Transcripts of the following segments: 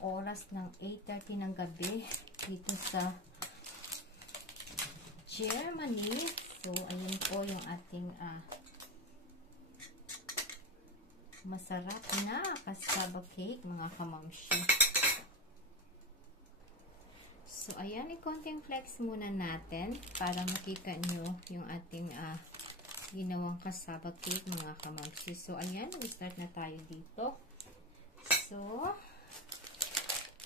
oras ng 8:30 ng gabi dito sa Germany. So, ayun po yung ating masarap na cassava cake, mga kamamshi. So, ayan, i-konting flex muna natin para makita nyo yung ating ginawang cassava cake, mga kamamshi. So, ayan, mag-start na tayo dito. So,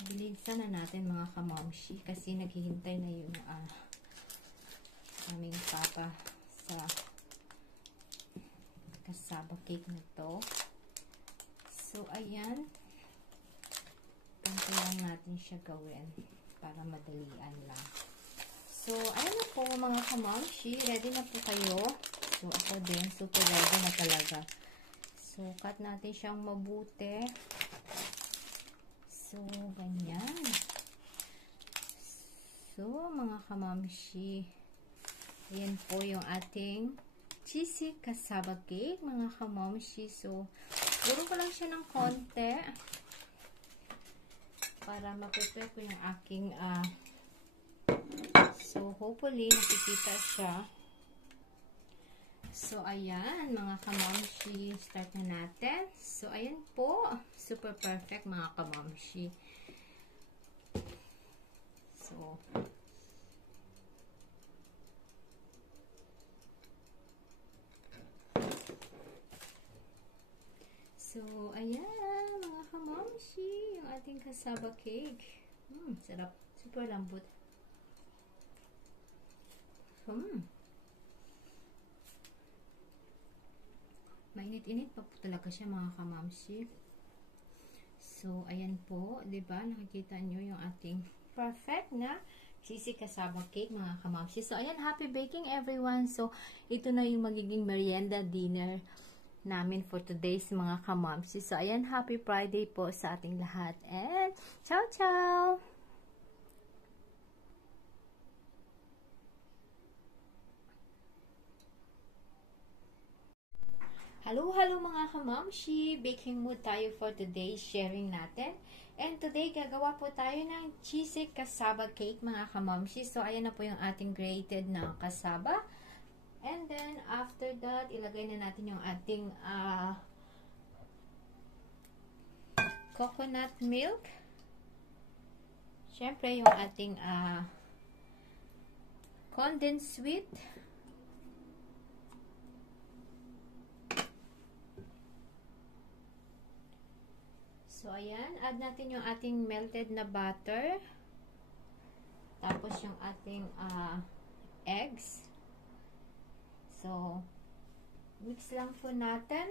bilisan na natin, mga kamamshi, kasi naghihintay na yung aming papa sa cassava cake na to. So, ayan, ganito lang natin siya gawin para madalian lang. So, ayan na po, mga kamamshi, ready na po kayo. So, ako din, super ready na talaga. So, cut natin siyang mabuti. So, ganyan. So, mga kamamshi, ayan po yung ating cheesy cassava cake, mga kamamshi. So, guro ko lang siya ng konti para ma-prepare ko yung aking so, hopefully, nakikita siya. So, ayan, mga kamamshi, start na natin. So, ayan po, super perfect, mga kamamshi. So, ayan, mga kamamshi, yung ating cassava cake. Sarap, super lambot. Mainit-init pa po talaga siya, mga kamamshi. So, ayan po, diba? Nakikita nyo yung ating perfect na cheesy cassava cake, mga kamamshi. So, ayan, happy baking everyone. So, ito na yung magiging merienda dinner namin for today's, mga kamamshi. So, ayan, happy Friday po sa ating lahat. And, ciao, ciao! Hello, hello mga kamamshi! Baking mood tayo for today's sharing natin. And today, gagawa po tayo ng cheesy cassava cake, mga kamamshi. So, ayan na po yung ating grated na cassava. And then, after that, ilagay na natin yung ating coconut milk. Siyempre, yung ating condensed sweet. So, ayan. Add natin yung ating melted na butter. Tapos, yung ating eggs. So, mix lang po natin.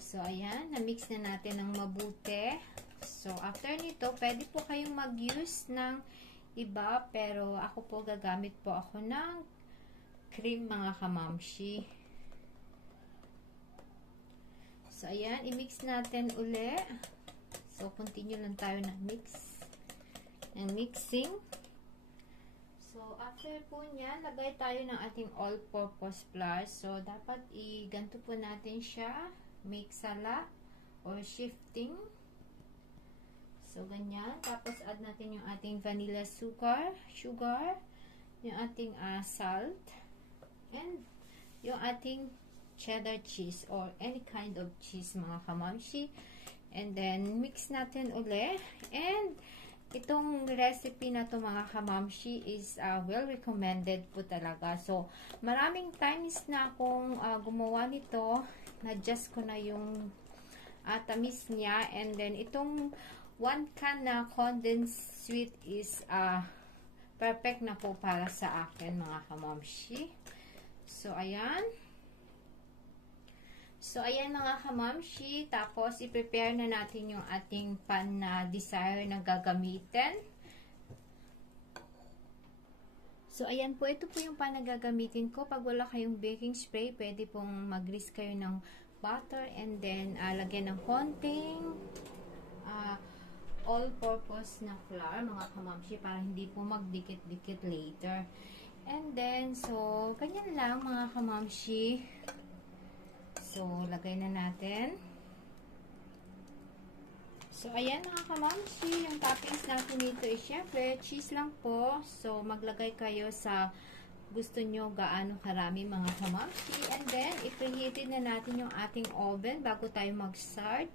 So, ayan. Na-mix na natin ng mabuti. So, after nito, pwede po kayong mag-use ng iba. Pero, ako po, gagamit po ako ng cream, mga kamamshi. So, ayan. I-mix natin uli. So, continue lang tayo na ng mixing. So, after po niyan, lagay tayo ng ating all-purpose flour. So, dapat i-ganto po natin siya. Mixala or shifting. So, ganyan. Tapos, add natin yung ating vanilla sugar, yung ating salt, and yung ating cheddar cheese or any kind of cheese, mga kamamshi. And then, mix natin uli. And, itong recipe na to, mga kamamshi, is well recommended po talaga. So, maraming times na akong gumawa nito. Na-adjust ko na yung tamis niya. And then, itong 1 can na condensed sweet is perfect na po para sa akin, mga kamamshi. So, ayan. So, ayan, mga kamamshi. Tapos, i-prepare na natin yung ating pan na desire na gagamitin. So, ayan po. Ito po yung pan na gagamitin ko. Pag wala kayong baking spray, pwede pong mag-grease kayo ng butter and then lagyan ng konting all-purpose na flour, mga kamamshi, para hindi po magdikit-dikit later. And then, so, ganyan lang, mga kamamshi. So, lagay na natin. So, ayan mga kamamshi, yung toppings natin dito is syempre, cheese lang po. So, maglagay kayo sa gusto nyo gaano karami mga kamamshi. And then, i-preheated na natin yung ating oven bago tayo mag-start.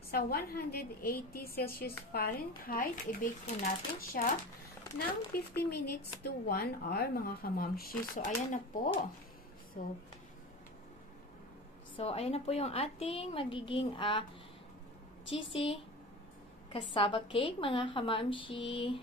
Sa 180 Celsius Fahrenheit, i-bake po natin siya ng 50 minutes to 1 hour mga kamamshi. So, ayan na po. So, ayan na po yung ating magiging cheesy cassava cake mga kamamshi.